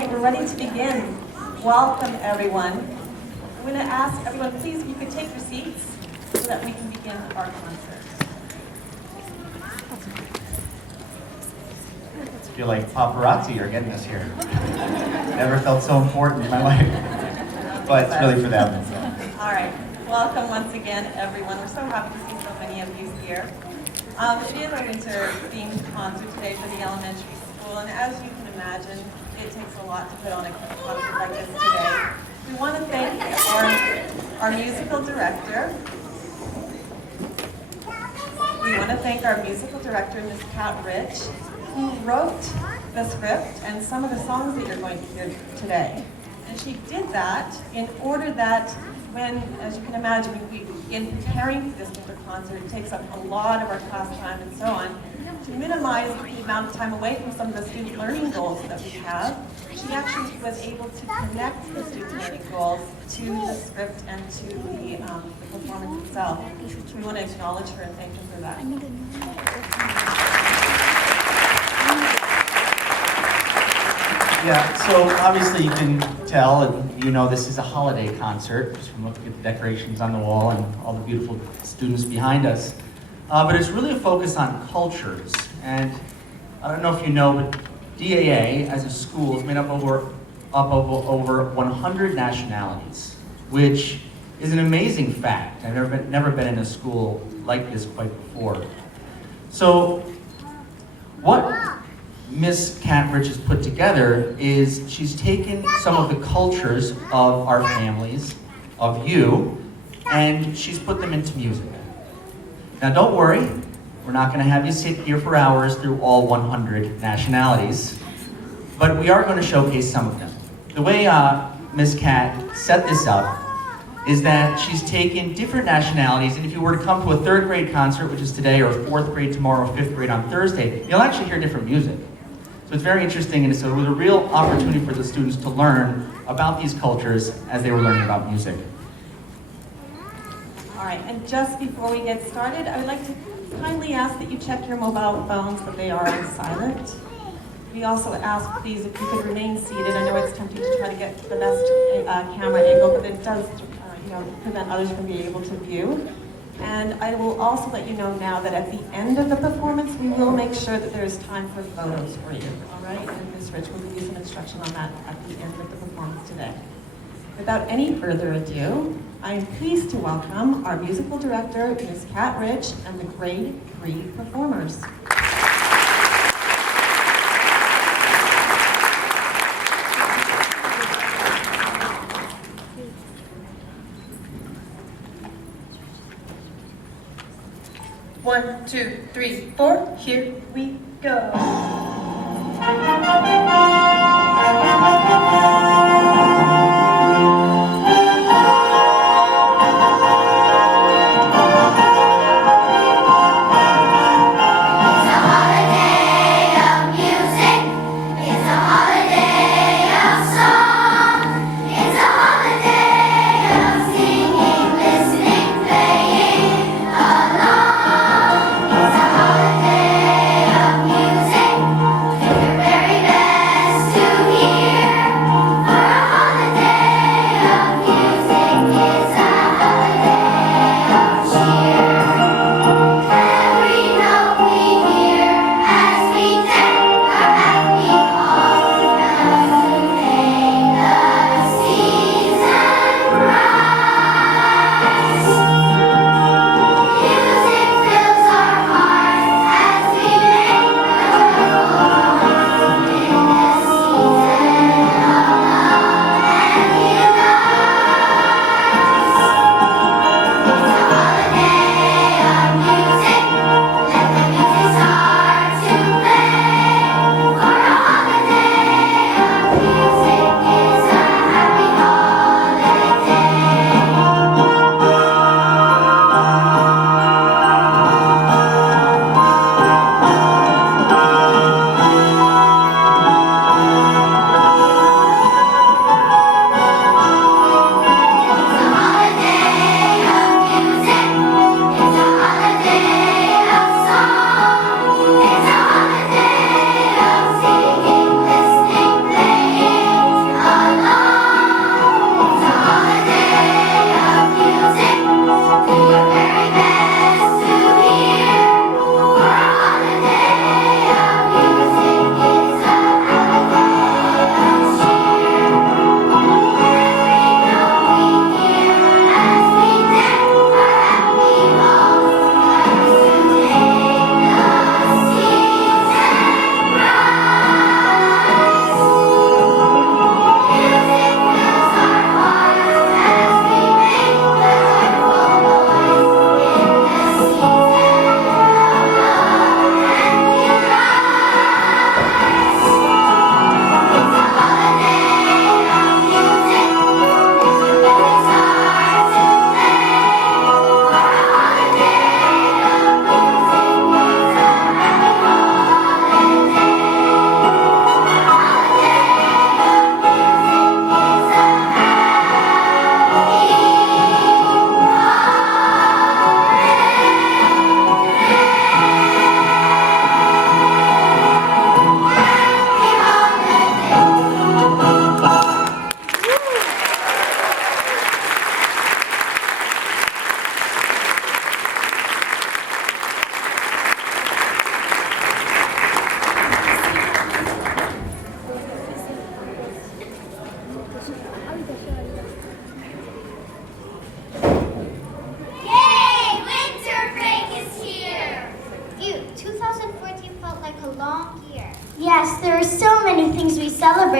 right, we're ready to begin. Welcome, everyone. I'm going to ask everyone, please, if you could take your seats so that we can begin our concert. I feel like paparazzi are getting us here. Never felt so important in my life. But it's really for them. So. All right. Welcome once again, everyone. We're so happy to see so many of you here. It is a winter-themed concert today for the elementary school, and as you can imagine, it takes a lot to put on a concert like this today. We want to thank our musical director. We want to thank our musical director, Ms. Kat Rich, who wrote the script and some of the songs that you're going to hear today. And she did that in order that when, as you can imagine, in preparing for this winter concert, it takes up a lot of our class time and so on, to minimize the amount of time away from some of the student learning goals that we have. She actually was able to connect the student learning goals to the script and to the performance itself. We want to acknowledge her and thank her for that. Yeah, so obviously you can tell, and you know this is a holiday concert, just from looking at the decorations on the wall and all the beautiful students behind us. But it's really a focus on cultures. And I don't know if you know, but DAA as a school is made up of over 100 nationalities, which is an amazing fact. I've never been in a school like this quite before. So what Miss Kat Rich has put together is she's taken some of the cultures of our families, of you, and she's put them into music. Now don't worry, we're not going to have you sit here for hours through all 100 nationalities, but we are going to showcase some of them. The way Miss Kat set this up is that she's taken different nationalities, and if you were to come to a 3rd grade concert, which is today, or 4th grade tomorrow, 5th grade on Thursday, you'll actually hear different music. So it's very interesting, and so it was a real opportunity for the students to learn about these cultures as they were learning about music. All right, and just before we get started, I would like to kindly ask that you check your mobile phones, that they are on silent. We also ask, please, if you could remain seated. I know it's tempting to try to get the best camera angle, but it does prevent others from being able to view. And I will also let you know now that at the end of the performance, we will make sure that there is time for photos for you, all right? And Ms. Rich will give you some instruction on that at the end of the performance today. Without any further ado, I am pleased to welcome our musical director, Ms. Kat Rich, and the grade 3 performers. One, two, three, four, here we go. Music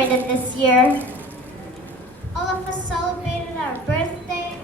celebrated this year? All of us celebrated our birthday.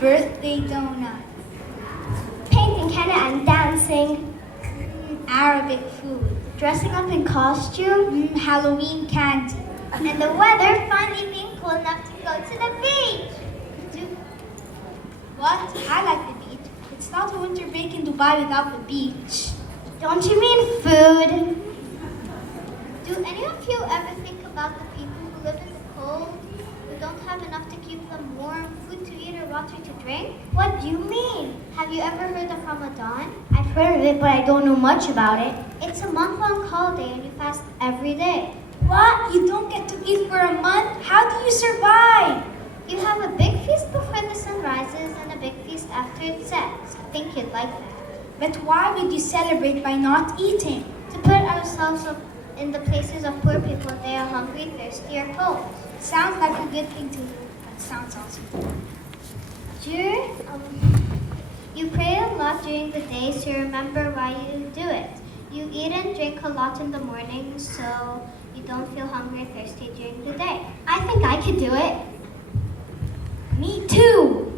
Birthday donuts. Painting henna and dancing. Arabic food. Dressing up in costume. Halloween candy. And the weather finally being cool enough to go to the beach. What? I like the beach. It's not a winter break in Dubai without the beach. Don't you mean food? Do any of you ever think about the people who live in the cold, who don't have enough to keep them warm, food to eat or water to drink? What do you mean? Have you ever heard of Ramadan? I've heard of it, but I don't know much about it. It's a month-long holiday and you fast every day. What? You don't get to eat for a month? How do you survive? You have a big feast before the sun rises and a big feast after it sets. I think you'd like that. But why would you celebrate by not eating? To put ourselves in the places of poor people, they are hungry, thirsty, or cold. Sounds like a good thing to do, but sounds also You pray a lot during the day, so remember why you do it. You eat and drink a lot in the morning, so you don't feel hungry or thirsty during the day. I think I could do it. Me too.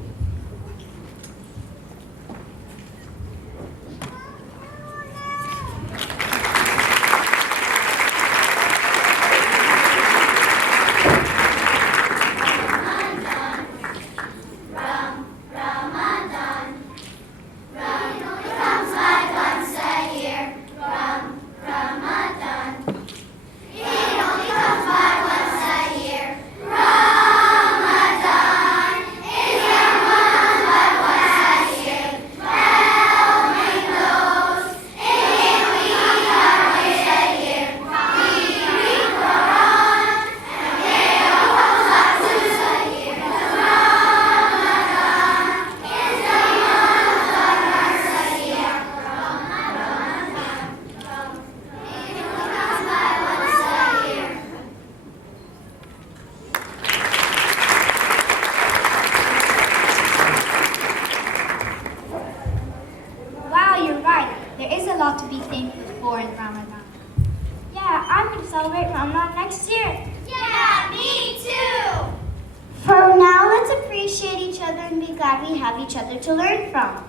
To be thankful for in Ramadan. Yeah, I'm going to celebrate Ramadan next year. Yeah, me too! For now, let's appreciate each other and be glad we have each other to learn from.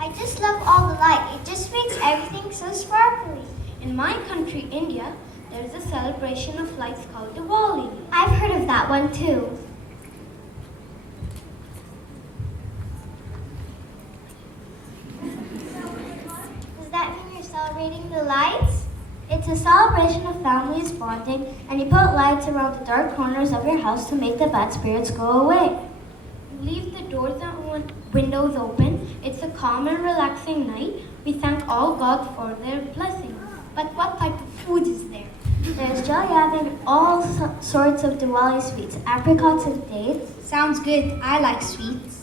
I just love all the light. It just makes everything so sparkly. In my country, India, there is a celebration of lights called Diwali. I've heard of that one too. Does that mean you're celebrating the lights? It's a celebration of families bonding, and you put lights around the dark corners of your house to make the bad spirits go away. You leave the doors and windows open. It's a calm and relaxing night. We thank all gods for their blessings. But what type of food is there? There's jalebi and all sorts of Diwali sweets, apricots and dates. Sounds good. I like sweets.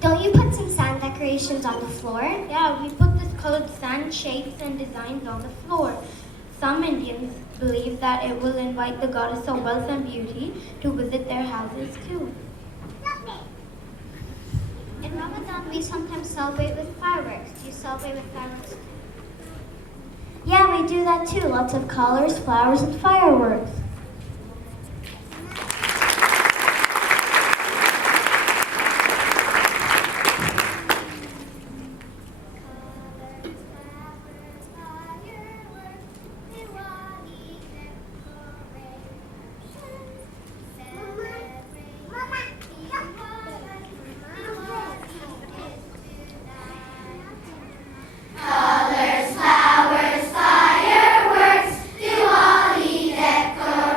Don't you put some sand decorations on the floor? Yeah, we put this colored sand shapes and designs on the floor. Some Indians believe that it will invite the goddess of wealth and beauty to visit their houses too. In Ramadan, we sometimes celebrate with fireworks. Do you celebrate with fireworks? Yeah, we do that too. Lots of colors, flowers, and fireworks. Colors, flowers, fireworks, Diwali decorations.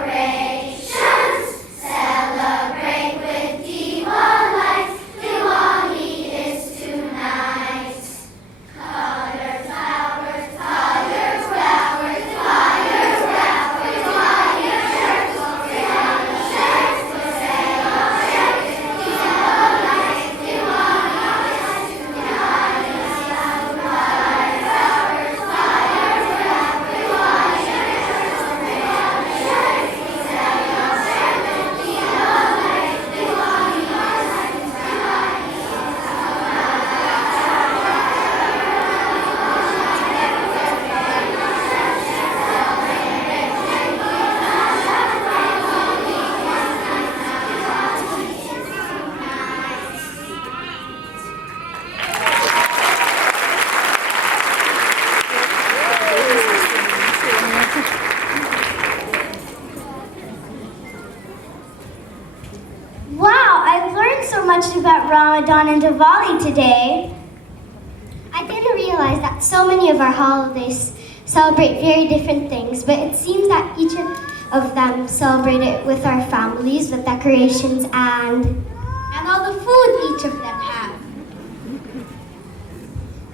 Ramadan and Diwali today. I didn't realize that so many of our holidays celebrate very different things, but it seems that each of them celebrate it with our families, with decorations and all the food each of them have.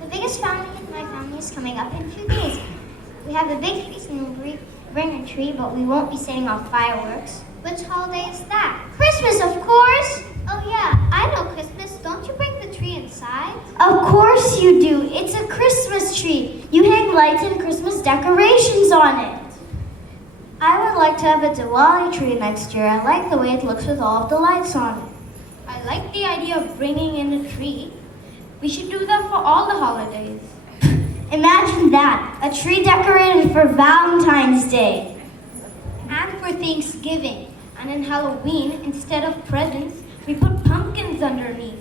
The biggest family in my family is coming up in a few days. We have a big feast and we'll bring a tree, but we won't be setting off fireworks. Which holiday is that? Christmas, of course! Oh yeah, I know Christmas. Don't you bring the tree inside? Of course you do. It's a Christmas tree. You hang lights and Christmas decorations on it. I would like to have a Diwali tree next year. I like the way it looks with all of the lights on it. I like the idea of bringing in a tree. We should do that for all the holidays. Imagine that, a tree decorated for Valentine's Day. And for Thanksgiving. And in Halloween, instead of presents, we put pumpkins underneath.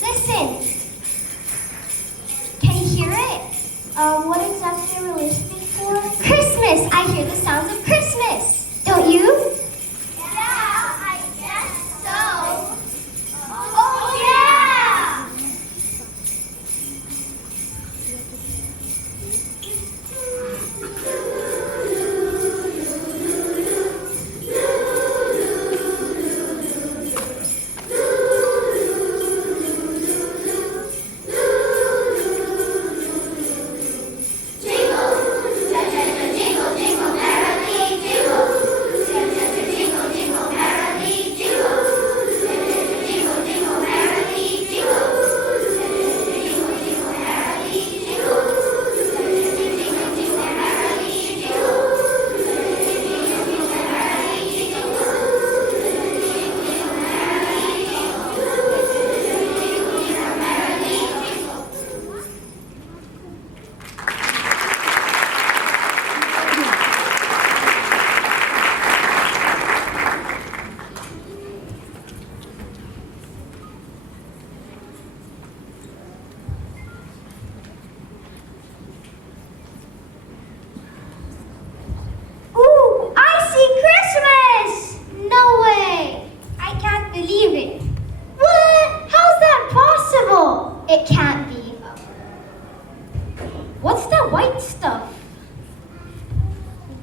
Listen! Can you hear it? What exactly are we listening for? Christmas! I hear the sounds of Christmas! Don't you? Yeah, I guess so. Oh, yeah! Ooh, I see Christmas! No way! I can't believe it. What? How's that possible? It can't be. What's that white stuff?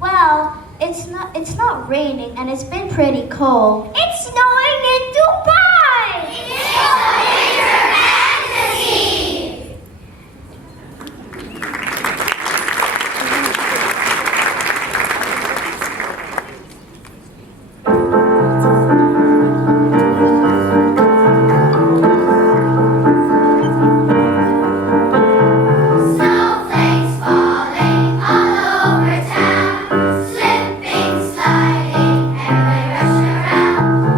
Well, it's not raining and it's been pretty cold. It's snowing in Dubai! It's a winter fantasy! Snowflakes falling all over town, slipping, sliding, every rush around.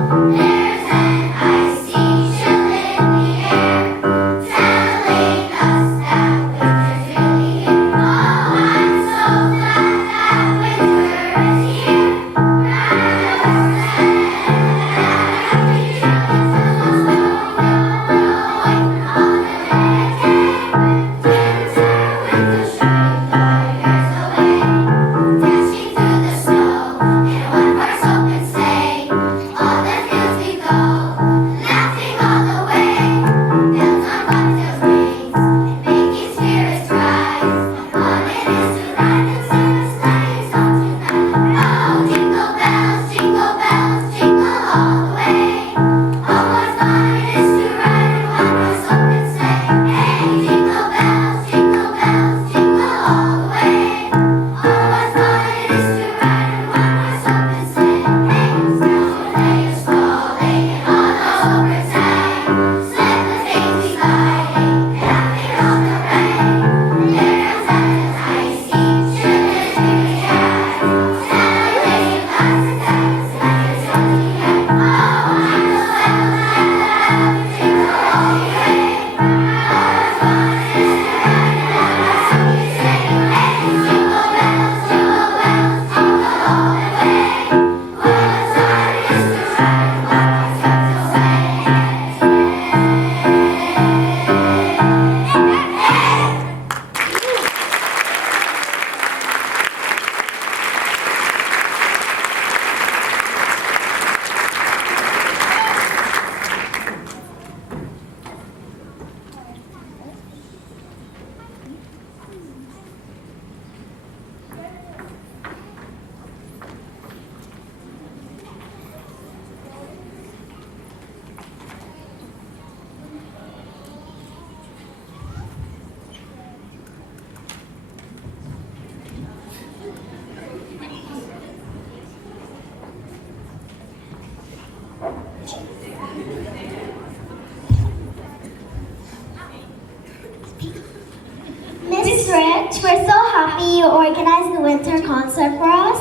Rich, we're so happy you organized the winter concert for us.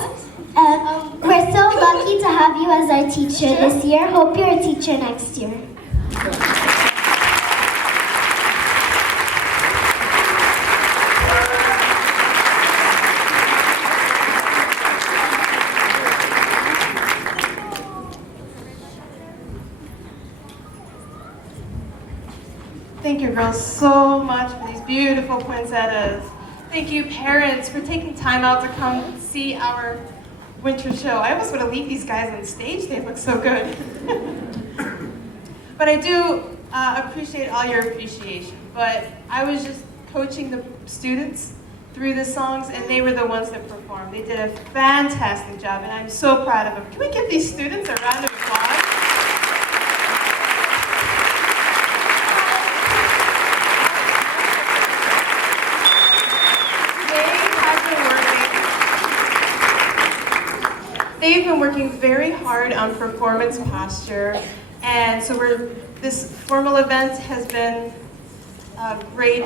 We're so lucky to have you as our teacher this year. Hope you're a teacher next year. Thank you, girls, so much for these beautiful poinsettias. Thank you, parents, for taking time out to come see our winter show. I almost want to leave these guys on stage. They look so good. But I do appreciate all your appreciation. But I was just coaching the students through the songs, and they were the ones that performed. They did a fantastic job, and I'm so proud of them. Can we give these students a round of applause? They've been working very hard on performance posture, and so this formal event has been a great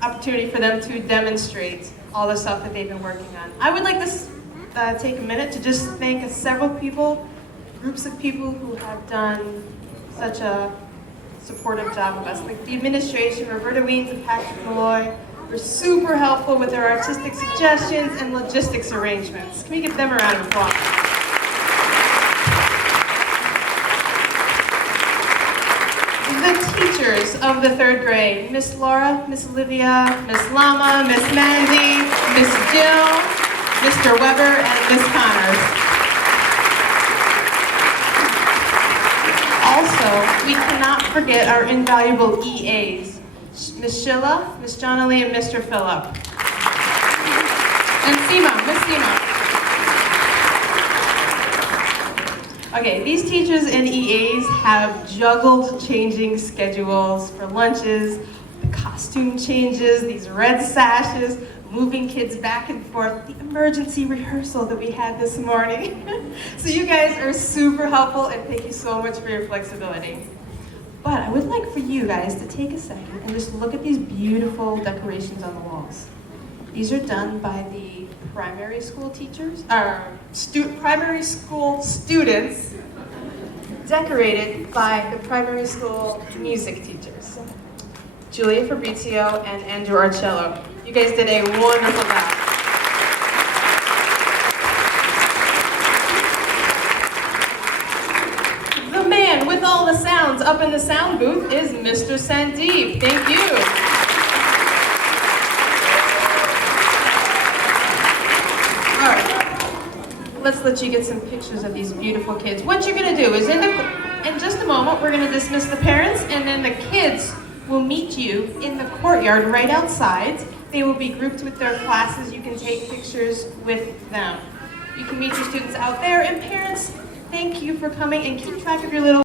opportunity for them to demonstrate all the stuff that they've been working on. I would like to take a minute to just thank several people, groups of people who have done such a supportive job of us. Like the administration, Roberta Weens and Patrick Malloy, were super helpful with their artistic suggestions and logistics arrangements. Can we give them a round of applause? The teachers of the 3rd grade, Miss Laura, Miss Olivia, Miss Lama, Miss Mandy, Miss Jill, Mr. Weber, and Miss Connors. Also, we cannot forget our invaluable EAs, Miss Sheila, Miss Jonalee, and Mr. Phillip. And Seema, Miss Seema. Okay, these teachers and EAs have juggled changing schedules for lunches, the costume changes, these red sashes, moving kids back and forth, the emergency rehearsal that we had this morning. So you guys are super helpful, and thank you so much for your flexibility. But I would like for you guys to take a second and just look at these beautiful decorations on the walls. These are done by the primary school teachers, primary school students, decorated by the primary school music teachers, Julia Fabrizio and Andrew Arcello. You guys did a wonderful job. The man with all the sounds up in the sound booth is Mr. Sandeep. Thank you. Let's let you get some pictures of these beautiful kids. What you're gonna do is in just a moment, we're gonna dismiss the parents, and then the kids will meet you in the courtyard right outside. They will be grouped with their classes. You can take pictures with them. You can meet your students out there, and parents, thank you for coming, and keep track of your little